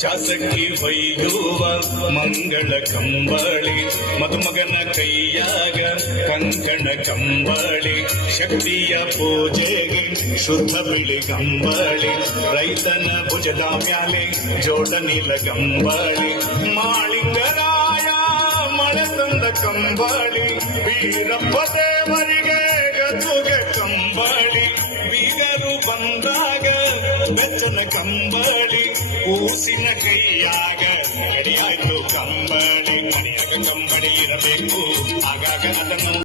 ಶಾಸಕಿ ಹೊಯ್ಯುವ ಮಂಗಳ ಕಂಬಳಿ ಮದುಮಗನ ಕೈಯಾಗ ಕಂಕಣ ಕಂಬಳಿ ಶಕ್ತಿಯ ಪೂಜೆಗೆ ಶುದ್ಧ ಬಿಳಿ ಕಂಬಳಿ ರೈತನ ಭುಜದ ಮ್ಯಾಲೆ ಜೋಡನಿಲ ಕಂಬಳಿ ಮಾಳಿಂಗರಾಯ ಮಳೆ ತಂದ ಕಂಬಳಿ ವೀರಪ್ಪ ದೇವರಿಗೆ ಗದ್ದುಗೆ ಕಂಬಳಿ ಬೀಗರು ಬಂದಾಗ ಬೆಚ್ಚನ ಕಂಬಳಿ ಕೂಸಿನ ಕೈಯಾಗ ಕಡಿಯಾಯ್ತು ಕಂಬಳಿ ಮನೆಯಾಗ ಕಂಬಳಿ ಇರಬೇಕು ಆಗಾಗ ಅದನ್ನು